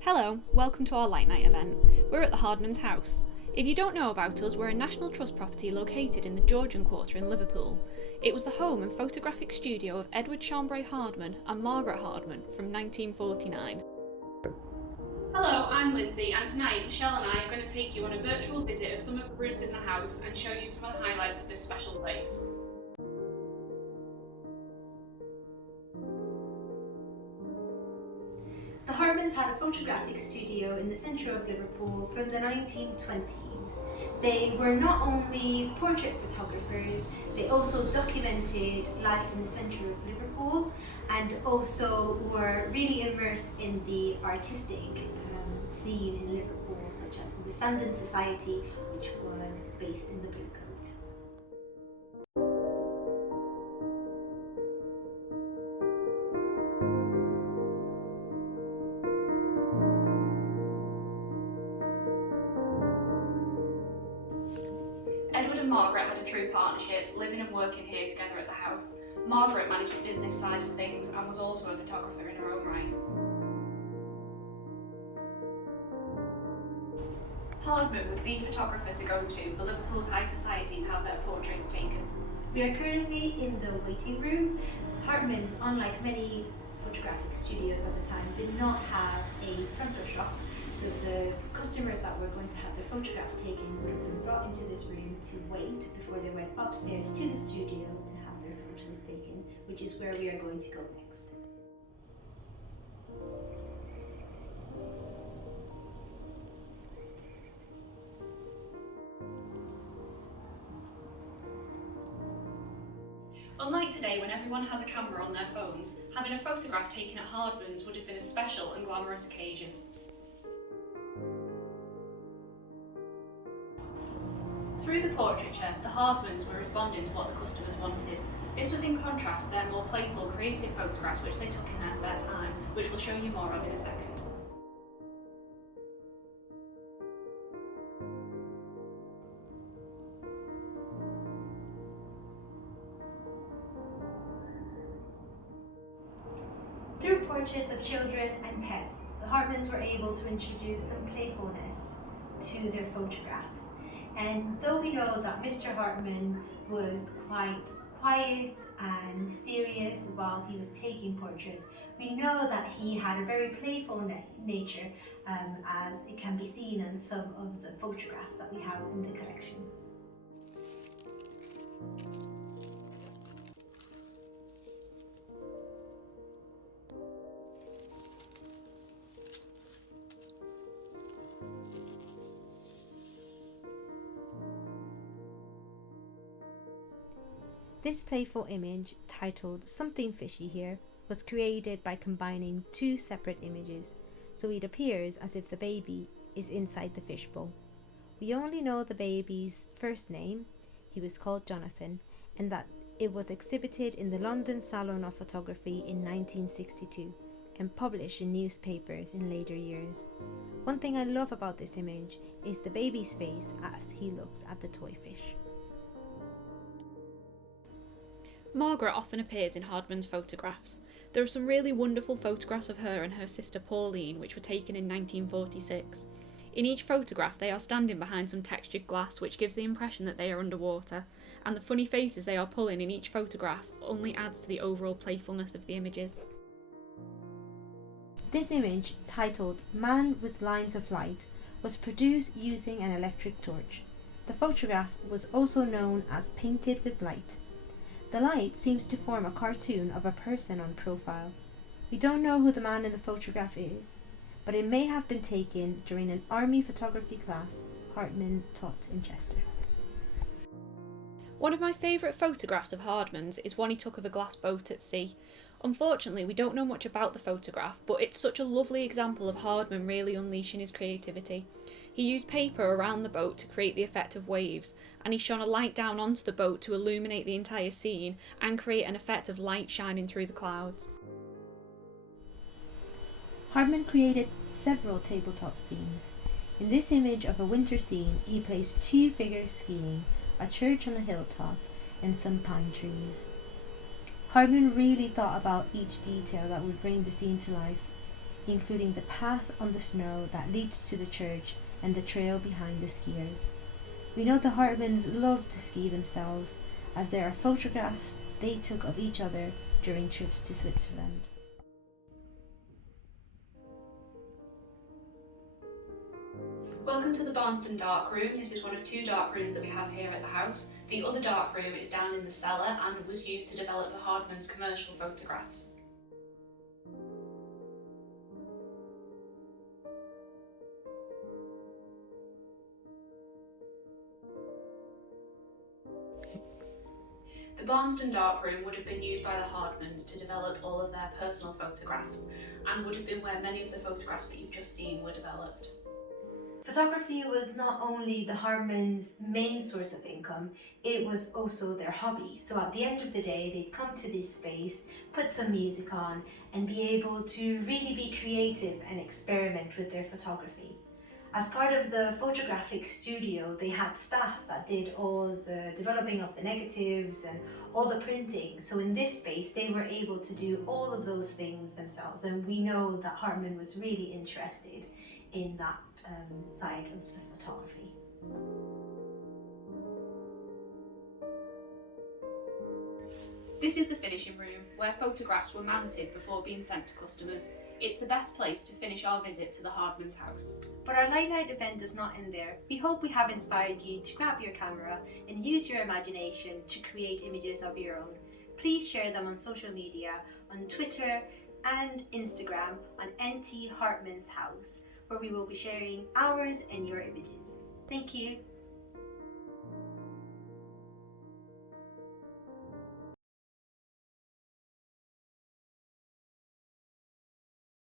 Hello, welcome to our LightNight event. We're at the Hardmans house. If you don't know about us, we're a National Trust property located in the Georgian Quarter in Liverpool. It was the home and photographic studio of Edward Chambray Hardman and Margaret Hardman from 1949. Hello, I'm Lindsay, and tonight Michelle and I are going to take you on a virtual visit of some of the rooms in the house and show you some of the highlights of this special place. The Hardmans had a photographic studio in the centre of Liverpool from the 1920s. They were not only portrait photographers, they also documented life in the centre of Liverpool and also were really immersed in the artistic scene in Liverpool, such as the Sandon Society, which was based in the Blue Coat. Edward and Margaret had a true partnership, living and working here together at the house. Margaret managed the business side of things and was also a photographer in her own right. Hardman was the photographer to go to for Liverpool's high society to have their portraits taken. We are currently in the waiting room. Hardmans, unlike many photographic studios at the time, did not have a front of shop. So the customers that were going to have their photographs taken would have been brought into this room to wait before they went upstairs to the studio to have their photos taken, which is where we are going to go next. Unlike today, when everyone has a camera on their phones, having a photograph taken at Hardman's would have been a special and glamorous occasion. Through the portraiture, the Hardmans were responding to what the customers wanted. This was in contrast to their more playful, creative photographs which they took in their spare time, which we'll show you more of in a second. Through portraits of children and pets, the Hardmans were able to introduce some playfulness to their photographs. And though we know that Mr. Hardman was quite quiet and serious while he was taking portraits, we know that he had a very playful nature, as it can be seen in some of the photographs that we have in the collection. This playful image, titled Something Fishy Here, was created by combining two separate images, so it appears as if the baby is inside the fishbowl. We only know the baby's first name, he was called Jonathan, and that it was exhibited in the London Salon of Photography in 1962 and published in newspapers in later years. One thing I love about this image is the baby's face as he looks at the toy fish. Margaret often appears in Hardman's photographs. There are some really wonderful photographs of her and her sister Pauline which were taken in 1946. In each photograph they are standing behind some textured glass which gives the impression that they are underwater, and the funny faces they are pulling in each photograph only adds to the overall playfulness of the images. This image, titled Man with Lines of Light, was produced using an electric torch. The photograph was also known as Painted with Light. The light seems to form a cartoon of a person on profile. We don't know who the man in the photograph is, but it may have been taken during an army photography class Hardman taught in Chester. One of my favourite photographs of Hardman's is one he took of a glass boat at sea. Unfortunately, we don't know much about the photograph, but it's such a lovely example of Hardman really unleashing his creativity. He used paper around the boat to create the effect of waves, and he shone a light down onto the boat to illuminate the entire scene and create an effect of light shining through the clouds. Hardman created several tabletop scenes. In this image of a winter scene, he placed two figures skiing, a church on a hilltop, and some pine trees. Hardman really thought about each detail that would bring the scene to life. including the path on the snow that leads to the church and the trail behind the skiers. We know the Hardmans love to ski themselves, as there are photographs they took of each other during trips to Switzerland. Welcome to the Barnston dark room. This is one of 2 dark rooms that we have here at the house. The other dark room is down in the cellar and was used to develop the Hardmans' commercial photographs. The Barnston darkroom would have been used by the Hardmans to develop all of their personal photographs, and would have been where many of the photographs that you've just seen were developed. Photography was not only the Hardmans' main source of income, it was also their hobby. So at the end of the day, they'd come to this space, put some music on, and be able to really be creative and experiment with their photography. As part of the photographic studio, they had staff that did all the developing of the negatives and all the printing. So in this space, they were able to do all of those things themselves. And we know that Hardman was really interested in that side of the photography. This is the finishing room, where photographs were mounted before being sent to customers. It's the best place to finish our visit to the Hardmans' house. But our LightNight event does not end there. We hope we have inspired you to grab your camera and use your imagination to create images of your own. Please share them on social media, on Twitter and Instagram on NT Hardmans House, where we will be sharing ours and your images. Thank you.